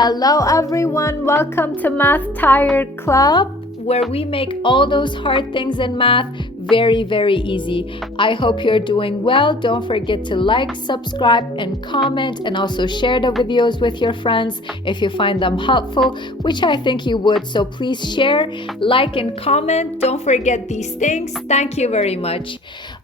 Hello everyone, welcome to Math Tired Club, where we make all those hard things in math very, very easy. I hope you're doing well. Don't forget to like, subscribe, and comment, and also share the videos with your friends if you find them helpful, which I think you would. So please share, like, and comment. Don't forget these things. Thank you very much.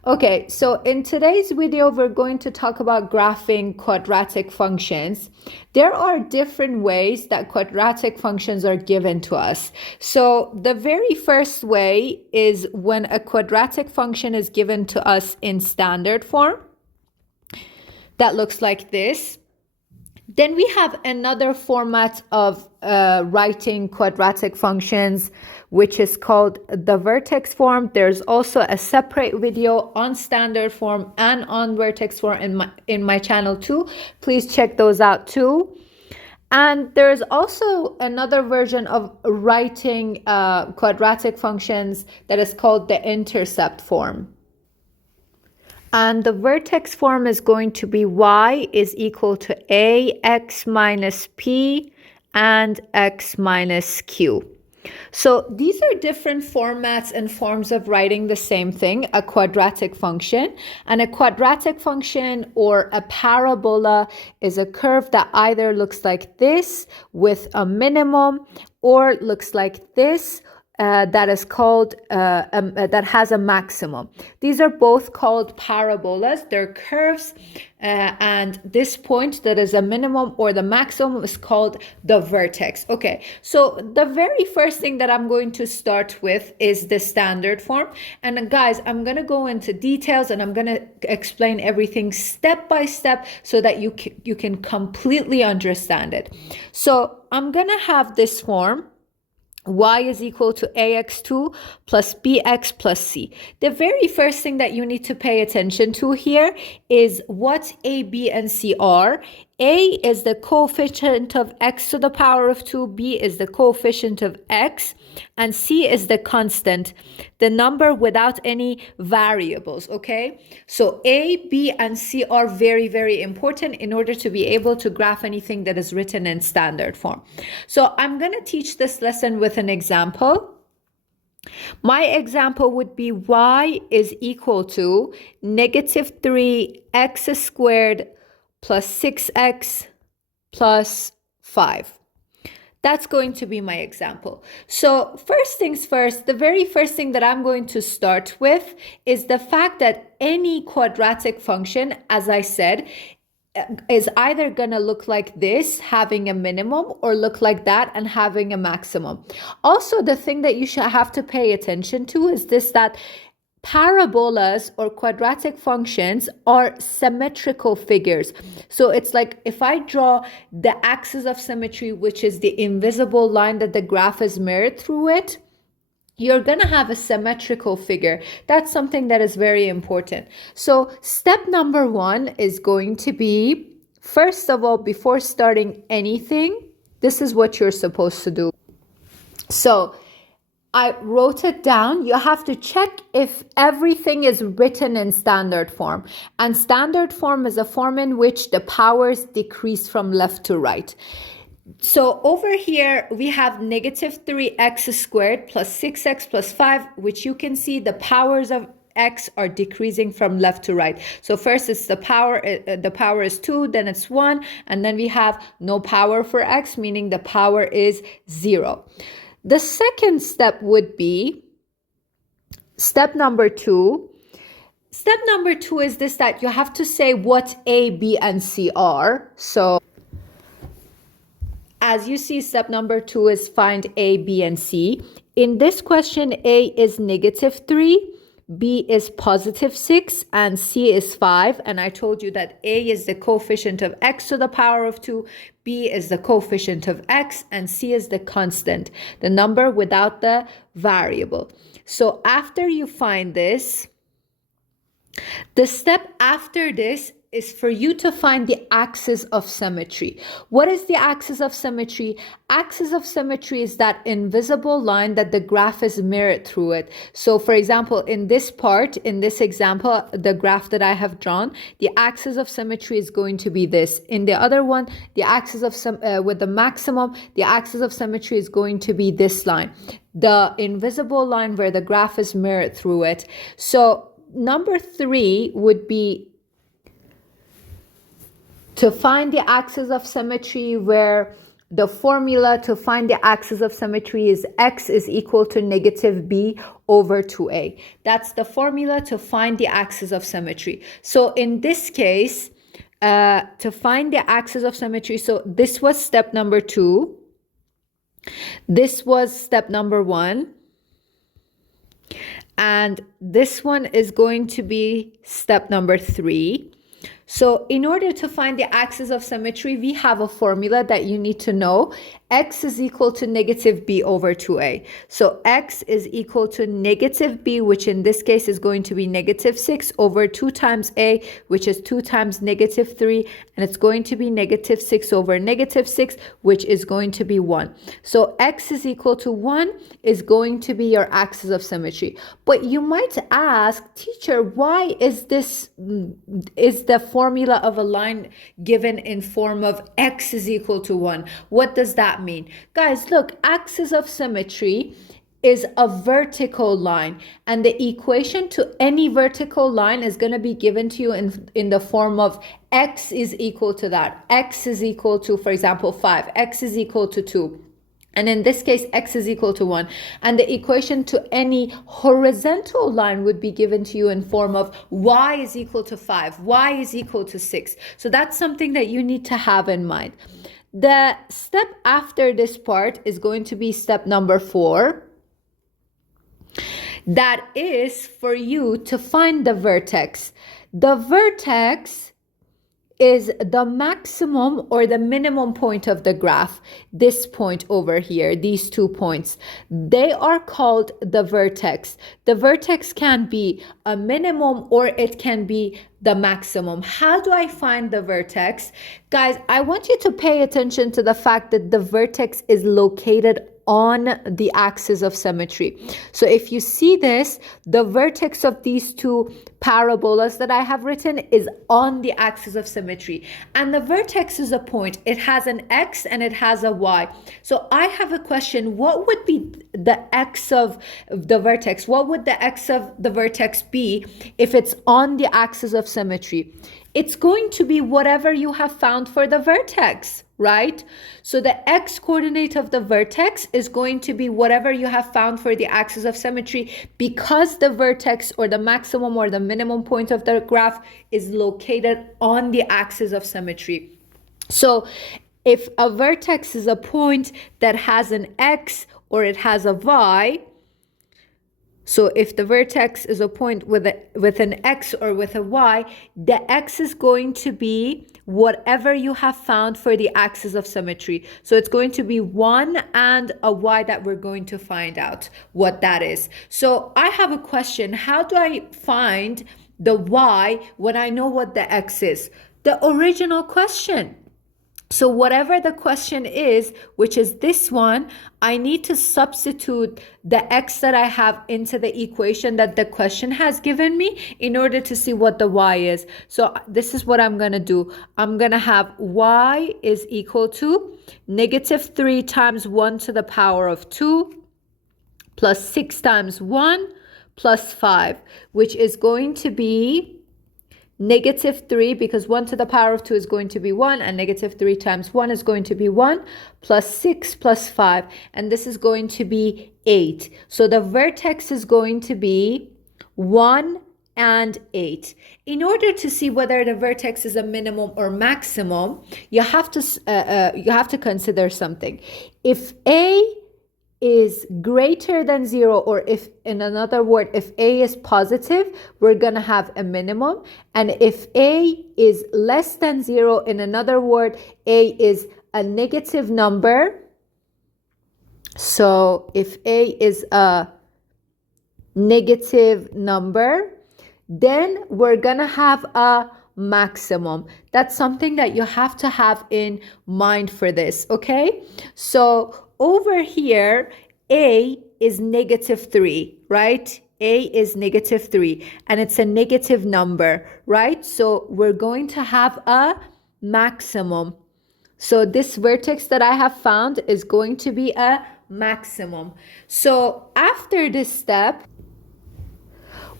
Okay, so in today's video, we're going to talk about graphing quadratic functions. There are different ways that quadratic functions are given to us. So the very first way is when a quadratic function is given to us in standard form. That looks like this. Then we have another format of writing quadratic functions, which is called the Vertex Form. There's also a separate video on standard form and on Vertex Form in my channel too. Please check those out too. And there's also another version of writing quadratic functions that is called the Intercept Form. And the vertex form is going to be y is equal to ax minus p and x minus q. So these are different formats and forms of writing the same thing, a quadratic function. And a quadratic function or a parabola is a curve that either looks like this with a minimum or looks like this that is called that has a maximum. These are both called parabolas. They're curves, and this point that is a minimum or the maximum is called the vertex. Okay, so the very first thing that I'm going to start with is the standard form. And guys, I'm going to go into details and I'm going to explain everything step by step so that you can completely understand it. So I'm going to have this form. Y is equal to ax2 plus bx plus c. The very first thing that you need to pay attention to here is what a, b, and c are. A is the coefficient of x to the power of 2, b is the coefficient of x, and c is the constant, the number without any variables, okay? So a, b, and c are very, very important in order to be able to graph anything that is written in standard form. So I'm going to teach this lesson with an example. My example would be y is equal to negative 3x squared plus 6x plus 5. That's going to be my example. So first things first, the very first thing that I'm going to start with is the fact that any quadratic function, as I said, is either going to look like this, having a minimum, or look like that and having a maximum. Also, the thing that you should have to pay attention to is this, that parabolas or quadratic functions are symmetrical figures. So it's like if I draw the axis of symmetry, which is the invisible line that the graph is mirrored through it, you're going to have a symmetrical figure. That's something that is very important. So step number one is going to be, first of all, before starting anything, this is what you're supposed to do. So I wrote it down. You have to check if everything is written in standard form. And standard form is a form in which the powers decrease from left to right. So over here, we have negative 3x squared plus 6x plus 5, which you can see the powers of x are decreasing from left to right. So first it's the power is 2, then it's 1, and then we have no power for x, meaning the power is 0. The second step would be step number 2. Step number 2 is this, that you have to say what a, b, and c are. So as you see, step number 2 is find a, b, and c. In this question, a is negative 3, b is positive 6, and c is 5. And I told you that a is the coefficient of x to the power of 2, b is the coefficient of x, and c is the constant, the number without the variable. So after you find this, the step after this is for you to find the axis of symmetry. What is the axis of symmetry? Axis of symmetry is that invisible line that the graph is mirrored through it. So for example, in this part, in this example, the graph that I have drawn, the axis of symmetry is going to be this. In the other one, the axis of with the maximum, the axis of symmetry is going to be this line, the invisible line where the graph is mirrored through it. So number 3 would be to find the axis of symmetry, where the formula to find the axis of symmetry is x is equal to negative b over 2a. That's the formula to find the axis of symmetry. So in this case, to find the axis of symmetry, so this was step number 2. This was step number 1. And this one is going to be step number 3. So in order to find the axis of symmetry, we have a formula that you need to know. X is equal to negative b over 2a. So x is equal to negative b, which in this case is going to be negative 6 over 2 times a, which is 2 times negative 3. And it's going to be negative 6 over negative 6, which is going to be 1. So x is equal to 1 is going to be your axis of symmetry. But you might ask, teacher, why is the formula of a line given in form of x is equal to 1? What does that mean? Guys, look, axis of symmetry is a vertical line, and the equation to any vertical line is going to be given to you in the form of x is equal to that. X is equal to, for example, 5. X is equal to 2. And in this case, x is equal to 1. And the equation to any horizontal line would be given to you in form of y is equal to 5, y is equal to 6. So that's something that you need to have in mind. The step after this part is going to be step number 4. That is for you to find the vertex. The vertex is the maximum or the minimum point of the graph. This point over here, these 2 points, they are called the vertex. The vertex can be a minimum or it can be the maximum. How do I find the vertex? Guys, I want you to pay attention to the fact that the vertex is located on the axis of symmetry. So if you see this, the vertex of these 2 parabolas that I have written is on the axis of symmetry. And the vertex is a point. It has an x and it has a y. So I have a question. What would be the x of the vertex? What would the x of the vertex be if it's on the axis of symmetry? It's going to be whatever you have found for the vertex, right? So the x coordinate of the vertex is going to be whatever you have found for the axis of symmetry, because the vertex or the maximum or the minimum point of the graph is located on the axis of symmetry. So if a vertex is a point that has an x or it has a y, so if the vertex is a point with an x or with a y, the x is going to be whatever you have found for the axis of symmetry. So it's going to be 1 and a y that we're going to find out what that is. So I have a question. How do I find the y when I know what the x is? The original question. So whatever the question is, which is this one, I need to substitute the x that I have into the equation that the question has given me in order to see what the y is. So this is what I'm going to do. I'm going to have y is equal to negative 3 times 1 to the power of 2 plus 6 times 1 plus 5, which is going to be negative 3, because 1 to the power of 2 is going to be 1, and negative 3 times 1 is going to be 1, plus 6 plus 5, and this is going to be 8. So the vertex is going to be 1 and 8. In order to see whether the vertex is a minimum or maximum, you have to consider something. If A is greater than 0, or if, in another word, if A is positive, we're gonna have a minimum. And if A is less than 0, in another word, A is a negative number. So if A is a negative number, then we're gonna have a maximum. That's something that you have to have in mind for this, okay? So over here, A is -3, right? A is -3, and it's a negative number, right? So we're going to have a maximum. So this vertex that I have found is going to be a maximum. So after this step,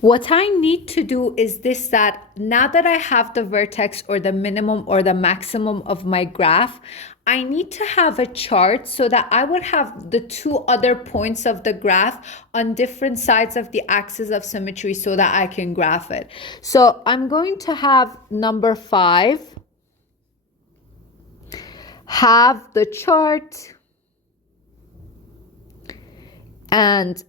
what I need to do is this, that now that I have the vertex or the minimum or the maximum of my graph, I need to have a chart so that I would have the two other points of the graph on different sides of the axis of symmetry so that I can graph it. So I'm going to have number 5, have the chart, and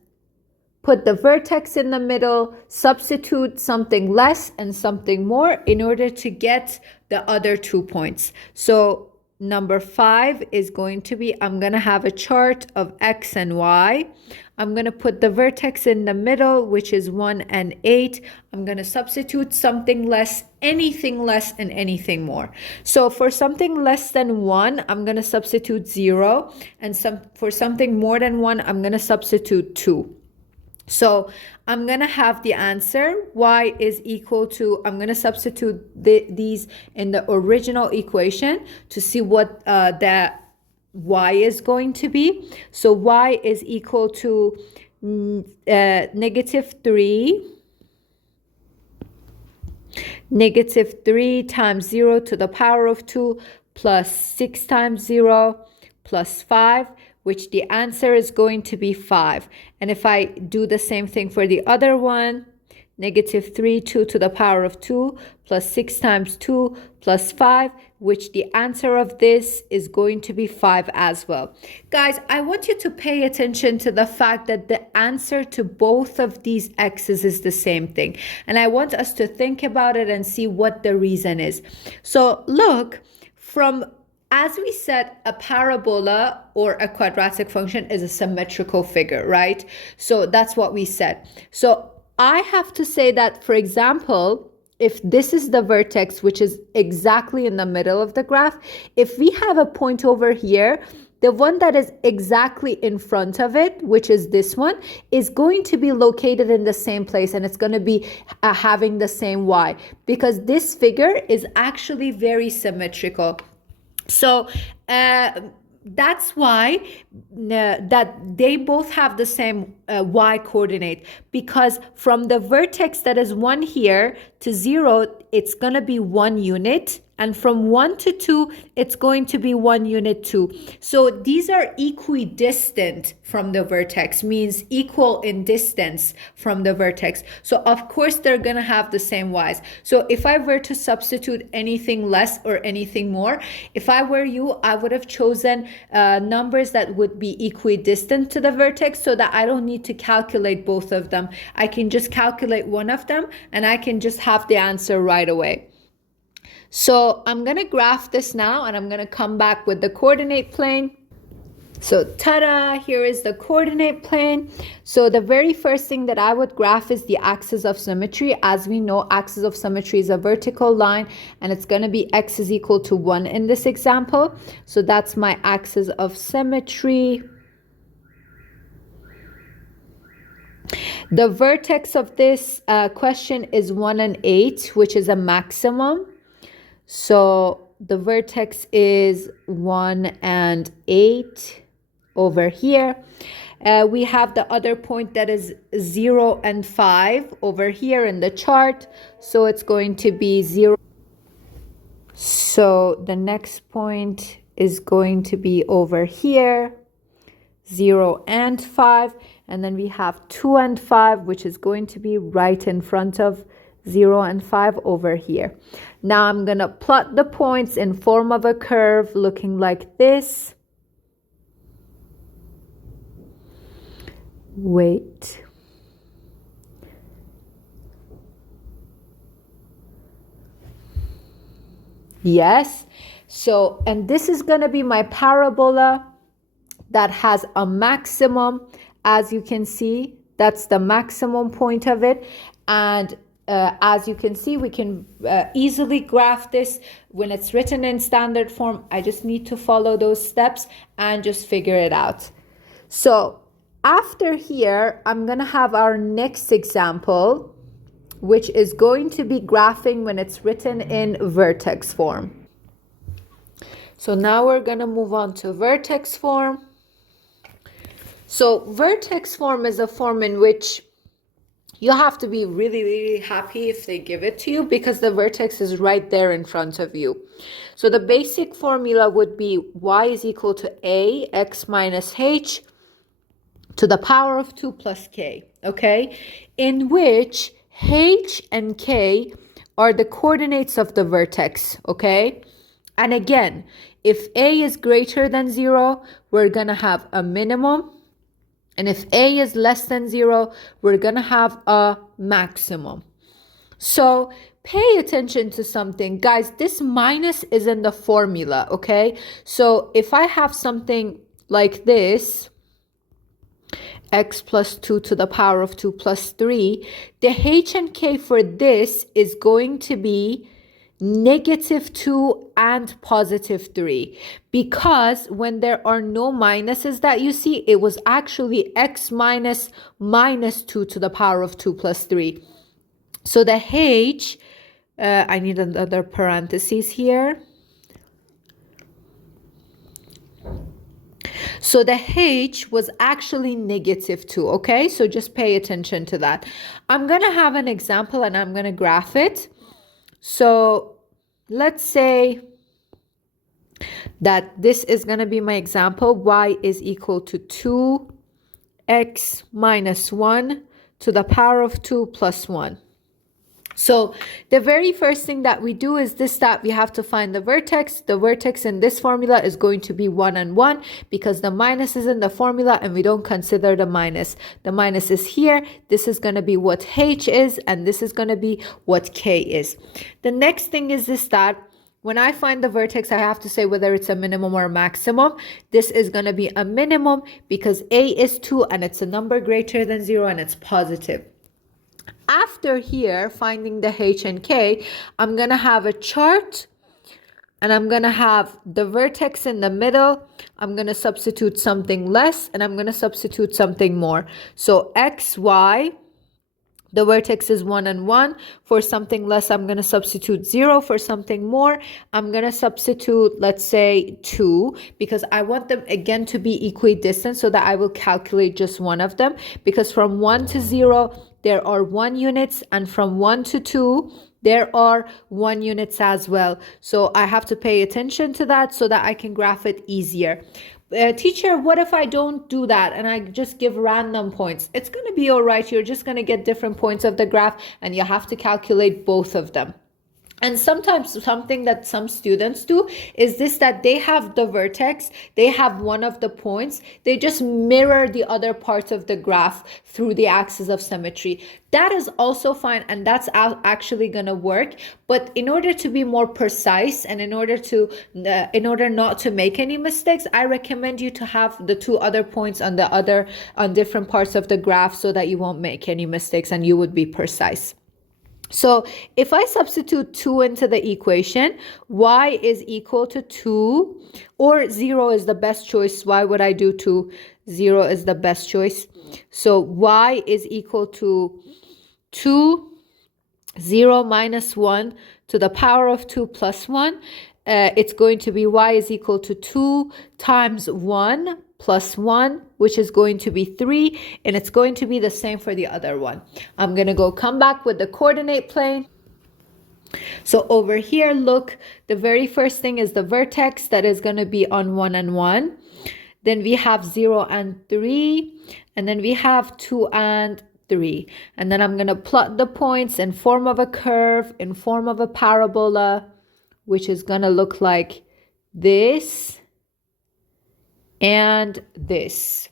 put the vertex in the middle, substitute something less and something more in order to get the other 2 points. So number 5 is going to be, I'm going to have a chart of X and Y. I'm going to put the vertex in the middle, which is 1 and 8. I'm going to substitute something less, anything less, and anything more. So for something less than 1, I'm going to substitute 0. And for something more than 1, I'm going to substitute 2. So I'm going to have the answer, y is equal to, I'm going to substitute these in the original equation to see what the y is going to be. So y is equal to -3 times 0 to the power of 2 plus 6 times 0 plus 5, which the answer is going to be 5. And if I do the same thing for the other one, -3, 2 to the power of 2 plus 6 times 2 plus 5, which the answer of this is going to be 5 as well. Guys, I want you to pay attention to the fact that the answer to both of these x's is the same thing. And I want us to think about it and see what the reason is. So look, as we said, a parabola or a quadratic function is a symmetrical figure, right? So that's what we said. So I have to say that, for example, if this is the vertex, which is exactly in the middle of the graph, if we have a point over here, the one that is exactly in front of it, which is this one, is going to be located in the same place, and it's going to be having the same y, because this figure is actually very symmetrical. So that's why that they both have the same y coordinate, because from the vertex that is 1 here to 0, it's going to be 1 unit. And from 1 to 2, it's going to be 1 unit too. So these are equidistant from the vertex, means equal in distance from the vertex. So of course, they're going to have the same y's. So if I were to substitute anything less or anything more, if I were you, I would have chosen numbers that would be equidistant to the vertex so that I don't need to calculate both of them. I can just calculate one of them and I can just have the answer right away. So I'm going to graph this now, and I'm going to come back with the coordinate plane. So ta-da, here is the coordinate plane. So the very first thing that I would graph is the axis of symmetry. As we know, axis of symmetry is a vertical line, and it's going to be x is equal to 1 in this example. So that's my axis of symmetry. The vertex of this question is 1 and 8, which is a maximum. So the vertex is 1 and 8 over here. We have the other point that is 0 and 5 over here in the chart. So it's going to be 0. So the next point is going to be over here, 0 and 5. And then we have 2 and 5, which is going to be right in front of 0 and 5 over here. Now I'm going to plot the points in form of a curve looking like this. Wait. Yes. So, and this is going to be my parabola that has a maximum. As you can see, that's the maximum point of it. And as you can see, we can easily graph this when it's written in standard form. I just need to follow those steps and just figure it out. So after here, I'm going to have our next example, which is going to be graphing when it's written in vertex form. So now we're going to move on to vertex form. So vertex form is a form in which you have to be really, really happy if they give it to you, because the vertex is right there in front of you. So the basic formula would be y is equal to a x minus h to the power of 2 plus k, okay? In which h and k are the coordinates of the vertex, okay? And again, if a is greater than 0, we're going to have a minimum. And if a is less than 0, we're going to have a maximum. So pay attention to something. Guys, this minus is in the formula, okay? So if I have something like this, x plus 2 to the power of 2 plus 3, the h and k for this is going to be -2 and +3, because when there are no minuses that you see, it was actually x minus -2 to the power of 2 plus 3. So the h, I need another parentheses here. So the h was actually -2, okay? So just pay attention to that. I'm going to have an example and I'm going to graph it. So let's say that this is going to be my example. Y is equal to 2x minus 1 to the power of 2 plus 1. So the very first thing that we do is this, that we have to find the vertex. The vertex in this formula is going to be 1 and 1, because the minus is in the formula and we don't consider the minus. The minus is here. This is going to be what h is, and this is going to be what k is. The next thing is this, that when I find the vertex, I have to say whether it's a minimum or a maximum. This is going to be a minimum because a is 2 and it's a number greater than 0 and it's positive. After here, finding the h and k, I'm going to have a chart and I'm going to have the vertex in the middle. I'm going to substitute something less and I'm going to substitute something more. So x, y, the vertex is 1 and 1. For something less, I'm going to substitute 0. For something more, I'm going to substitute, let's say, 2, because I want them again to be equidistant so that I will calculate just one of them. Because from 1 to 0, there are 1 units, and from 1 to 2, there are 1 units as well. So I have to pay attention to that so that I can graph it easier. Teacher, what if I don't do that and I just give random points? It's going to be all right. You're just going to get different points of the graph and you have to calculate both of them. And sometimes something that some students do is this, that they have the vertex, they have one of the points, they just mirror the other parts of the graph through the axis of symmetry. That is also fine, and that's actually going to work. But in order to be more precise and in order not to make any mistakes, I recommend you to have the 2 other points on different parts of the graph so that you won't make any mistakes and you would be precise. So if I substitute 2 into the equation, y is equal to 2, or 0 is the best choice. Why would I do 2? 0 is the best choice. So y is equal to 2, 0 minus 1 to the power of 2 plus 1. It's going to be y is equal to 2 times 1 plus 1, which is going to be 3, and it's going to be the same for the other one. I'm going to come back with the coordinate plane. So over here, look, the very first thing is the vertex that is going to be on 1 and 1. Then we have 0 and 3, and then we have 2 and 3. And then I'm going to plot the points in form of a curve, in form of a parabola, which is going to look like this and this.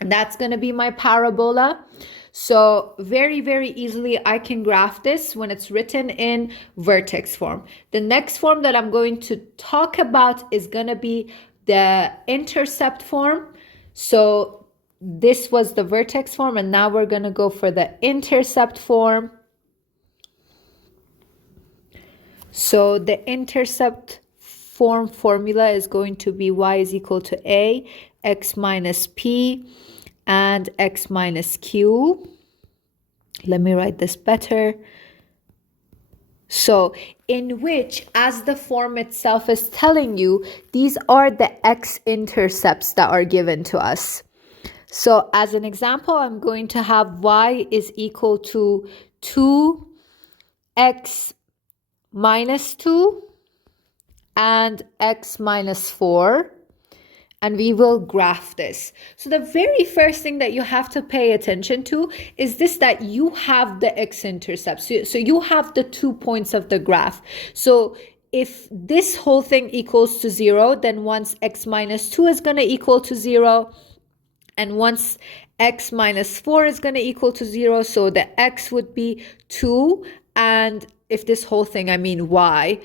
And that's going to be my parabola. So very, very easily I can graph this when it's written in vertex form. The next form that I'm going to talk about is going to be the intercept form. So this was the vertex form, and now we're going to go for the intercept form. So the intercept form formula is going to be y is equal to a, x minus p, and x minus q. Let me write this better. So in which, as the form itself is telling you, these are the x-intercepts that are given to us. So as an example, I'm going to have y is equal to 2x minus 2 and x minus 4. And we will graph this. So the very first thing that you have to pay attention to is this, that you have the x-intercepts. So you have the 2 points of the graph. So if this whole thing equals to 0, then once x minus 2 is going to equal to 0, and once x minus 4 is going to equal to 0, so the x would be 2, and if this whole thing, I mean y,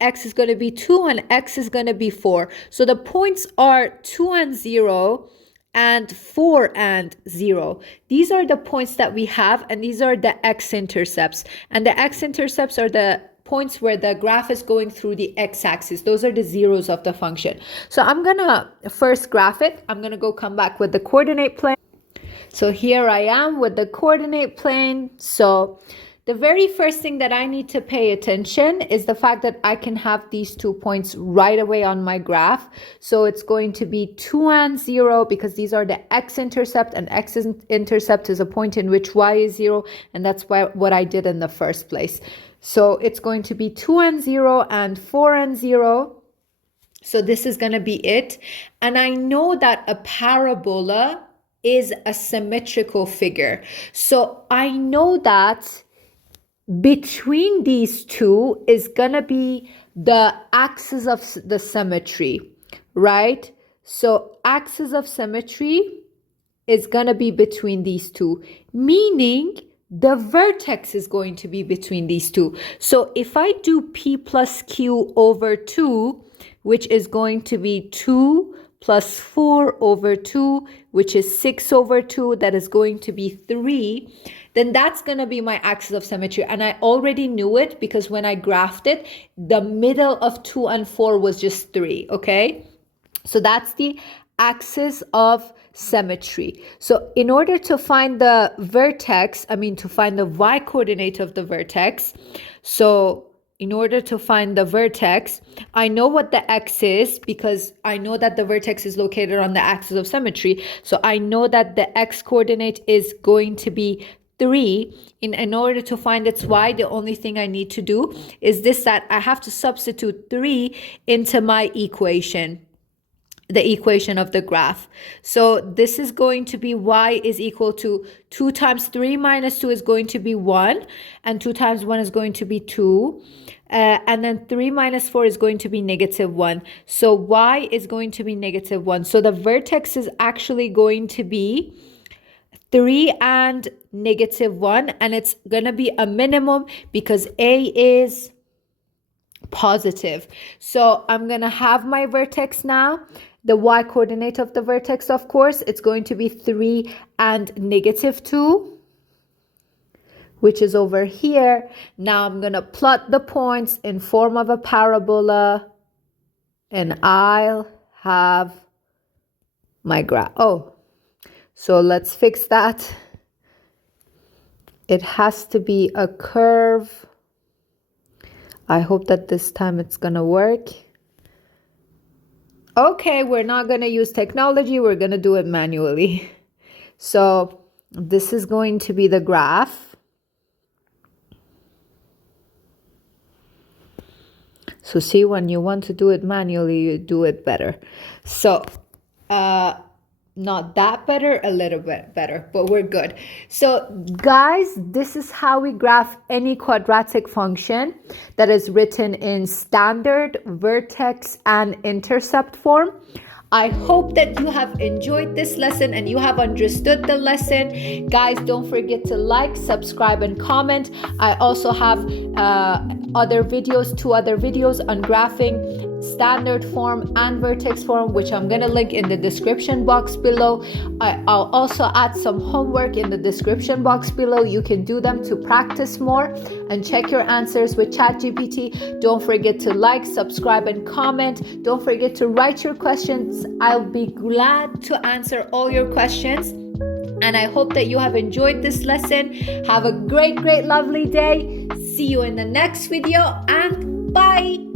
x is going to be 2 and x is going to be 4. So the points are 2 and 0 and 4 and 0. These are the points that we have, and these are the x-intercepts. And the x-intercepts are the points where the graph is going through the x-axis. Those are the zeros of the function. So I'm going to first graph it. I'm going to come back with the coordinate plane. So here I am with the coordinate plane. So the very first thing that I need to pay attention is the fact that I can have these 2 points right away on my graph. So it's going to be 2 and 0 because these are the x-intercept, and x-intercept is a point in which y is 0, and that's what I did in the first place. So it's going to be 2 and 0 and 4 and 0. So this is going to be it. And I know that a parabola is a symmetrical figure. So I know that between these two is gonna be the axis of the symmetry, right? So axis of symmetry is gonna be between these two, meaning the vertex is going to be between these two. So if I do p plus q over 2, which is going to be 2 plus 4 over 2, which is 6 over 2, that is going to be 3, then that's going to be my axis of symmetry. And I already knew it because when I graphed it, the middle of 2 and 4 was just 3, okay? So that's the axis of symmetry. So in order to find the vertex, to find the y coordinate of the vertex, so in order to find the vertex, I know what the x is because I know that the vertex is located on the axis of symmetry. So I know that the x coordinate is going to be 3. In order to find its y, the only thing I need to do is this, that I have to substitute 3 into my equation, the equation of the graph. So this is going to be y is equal to 2 times 3 minus 2 is going to be 1, and 2 times 1 is going to be 2. And then 3 minus 4 is going to be -1. So y is going to be -1. So the vertex is actually going to be 3 and -1, and it's going to be a minimum because a is positive. So I'm going to have my vertex now. The y coordinate of the vertex, of course, it's going to be 3 and -2, which is over here. Now I'm going to plot the points in form of a parabola, and I'll have my graph. Oh, so let's fix that. It has to be a curve. I hope that this time it's going to work. Okay, we're not going to use technology. We're going to do it manually. So this is going to be the graph. So see, when you want to do it manually, you do it better. So, not that better, a little bit better, but we're good. So guys, this is how we graph any quadratic function that is written in standard, vertex, and intercept form. I hope that you have enjoyed this lesson and you have understood the lesson. Guys, don't forget to like, subscribe, and comment. I also have other videos, 2 other videos on graphing, standard form and vertex form, which I'm gonna link in the description box below. I'll also add some homework in the description box below. You can do them to practice more and check your answers with ChatGPT. Don't forget to like, subscribe, and comment. Don't forget to write your questions. I'll be glad to answer all your questions. And I hope that you have enjoyed this lesson. Have a great, lovely day. See you in the next video, and bye.